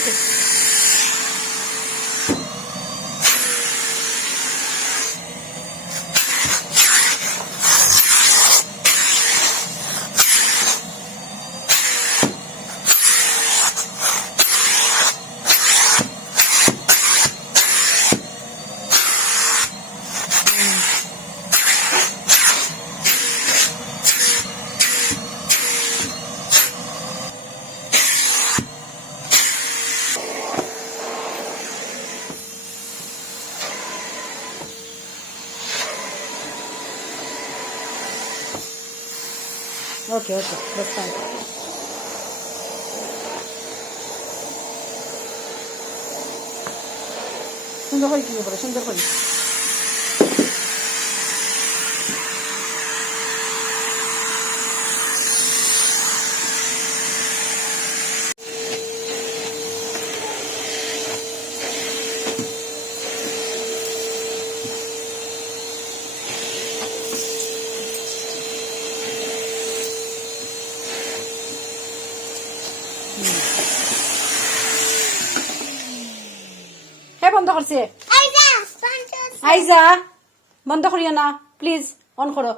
okay okay okay that's fine সুন্দর করে কি করে সুন্দর করে হ্যাঁ বন্ধ করছে আইজা বন্ধ করিও না প্লিজ অন করো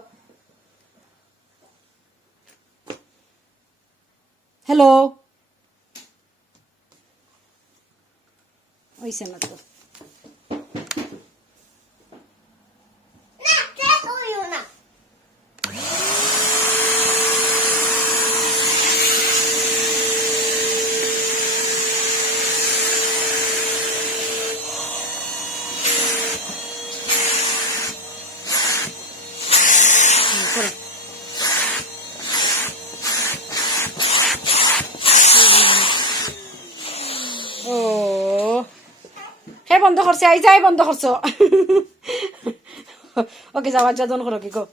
হ্যালো ওইসে না তো ও হে বন্ধ করছে আই যাই বন্ধ করছো ওকে যাওয়ার যা দন করো কি গো